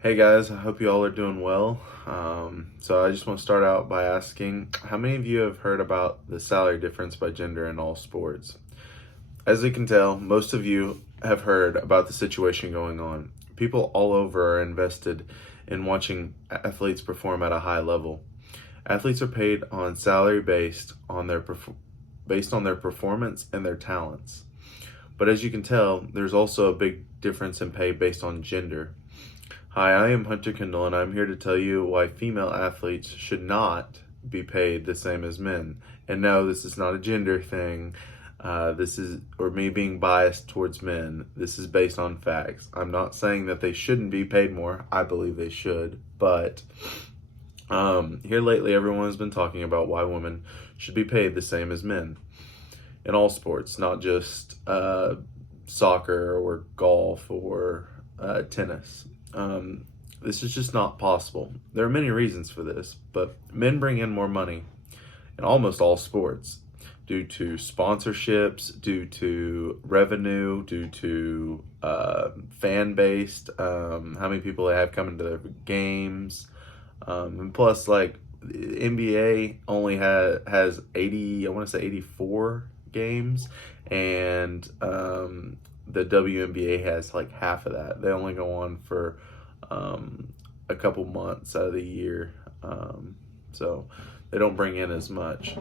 Hey guys, I hope you all are doing well. So I just want to start out by asking, how many of you have heard about the salary difference by gender in all sports? As you can tell, most of you have heard about the situation going on. People all over are invested in watching athletes perform at a high level. Athletes are paid on salary based on their performance and their talents. But as you can tell, there's also a big difference in pay based on gender. Hi, I am Hunter Kendall, and I'm here to tell you why female athletes should not be paid the same as men. And no, this is not a gender thing. Or me being biased towards men. This is based on facts. I'm not saying that they shouldn't be paid more. I believe they should. But here lately, everyone has been talking about why women should be paid the same as men in all sports, not just soccer or golf or tennis. This is just not possible. There are many reasons for this, but men bring in more money in almost all sports due to sponsorships, due to revenue, due to fan based, how many people they have coming to their games, and plus, like, the NBA only has 80, I want to say 84 games, and the WNBA has like half of that. They only go on for a couple months out of the year, so they don't bring in as much.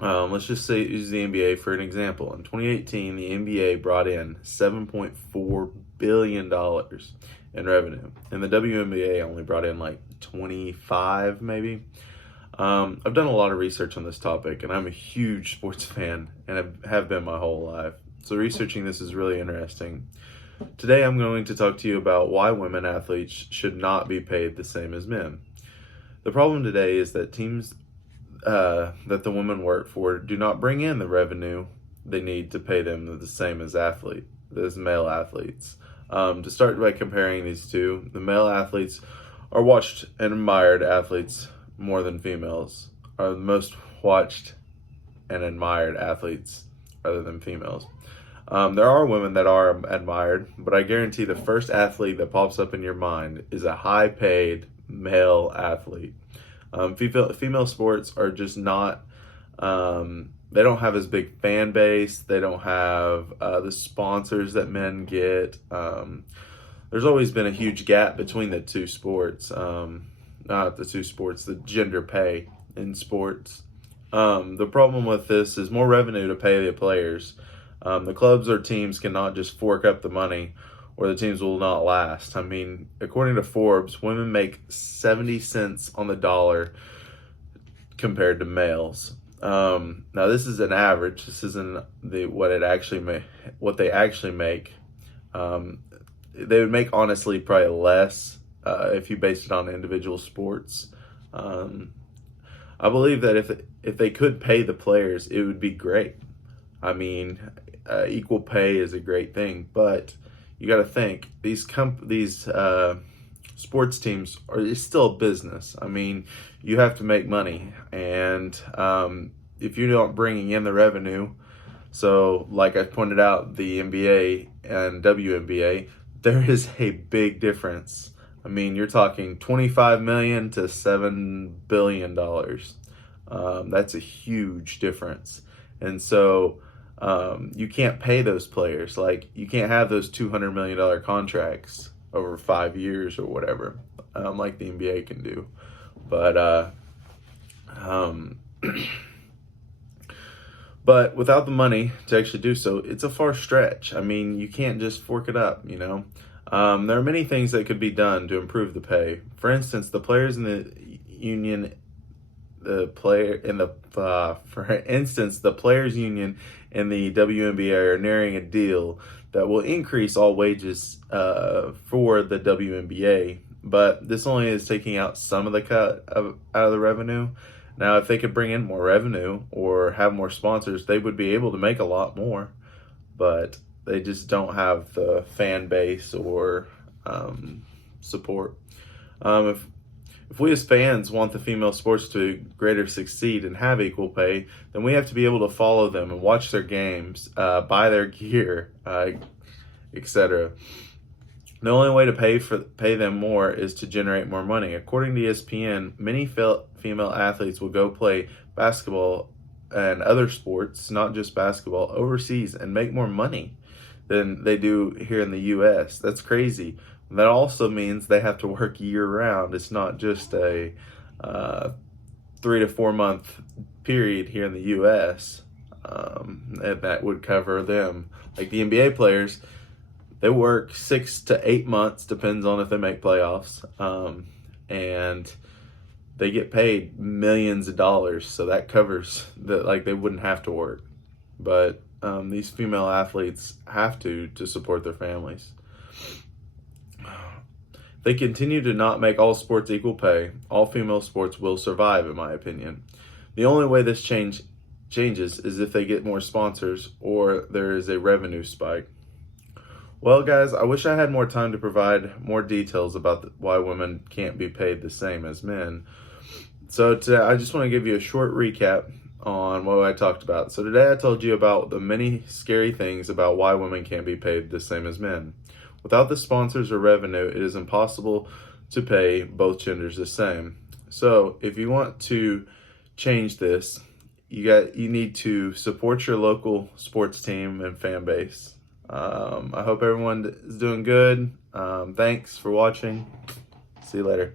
Let's just say use the NBA for an example. In 2018, the NBA brought in $7.4 billion in revenue, and the WNBA only brought in like 25, maybe. I've done a lot of research on this topic, and I'm a huge sports fan, and I have been my whole life. So researching this is really interesting. Today, I'm going to talk to you about why women athletes should not be paid the same as men. The problem today is that teams that the women work for do not bring in the revenue they need to pay them the same as male athletes. To start by comparing these two, the male athletes are watched and admired athletes more than females, are the most watched and admired athletes other than females. There are women that are admired, but I guarantee the first athlete that pops up in your mind is a high paid male athlete. Female sports are just not, they don't have as big fan base. They don't have the sponsors that men get. There's always been a huge gap between the two sports. Not the two sports, the gender pay in sports. The problem with this is more revenue to pay the players. The clubs or teams cannot just fork up the money, or the teams will not last. I mean, according to Forbes, women make 70 cents on the dollar compared to males. Now, this is an average. This isn't what they actually make. They would make, honestly, probably less if you based it on individual sports. I believe that if they could pay the players, it would be great. I mean, equal pay is a great thing, but you got to think these sports teams it's still a business. I mean, you have to make money, and if you're not bringing in the revenue, so like I pointed out, the NBA and WNBA, there is a big difference. I mean, you're talking 25 million to $7 billion. That's a huge difference, and so you can't pay those players. Like, you can't have those $200 million contracts over 5 years or whatever, like the NBA can do. But but without the money to actually do so, it's a far stretch. I mean, you can't just fork it up, you know. There are many things that could be done to improve the pay. For instance, the players in the union, for instance, the players union in the WNBA are nearing a deal that will increase all wages for the WNBA, but this only is taking out some of the out of the revenue. Now, if they could bring in more revenue or have more sponsors, they would be able to make a lot more, but they just don't have the fan base or support. If we as fans want the female sports to greater succeed and have equal pay, then we have to be able to follow them and watch their games, buy their gear, etc. The only way to pay them more is to generate more money. According to ESPN, many female athletes will go play basketball and other sports, not just basketball, overseas and make more money than they do here in the US. That's crazy. That also means they have to work year round. It's not just a 3 to 4 month period here in the US. And that would cover them. Like the NBA players, they work 6 to 8 months, depends on if they make playoffs, and they get paid millions of dollars. So that covers that, like they wouldn't have to work, but these female athletes have to support their families. They continue to not make all sports equal pay. All female sports will survive, in my opinion. The only way this changes is if they get more sponsors or there is a revenue spike. Well, guys, I wish I had more time to provide more details about why women can't be paid the same as men. So today, I just want to give you a short recap on what I talked about. So today I told you about the many scary things about why women can't be paid the same as men. Without the sponsors or revenue, it is impossible to pay both genders the same. So if you want to change this, you need to support your local sports team and fan base. I hope everyone is doing good. Thanks for watching. See you later.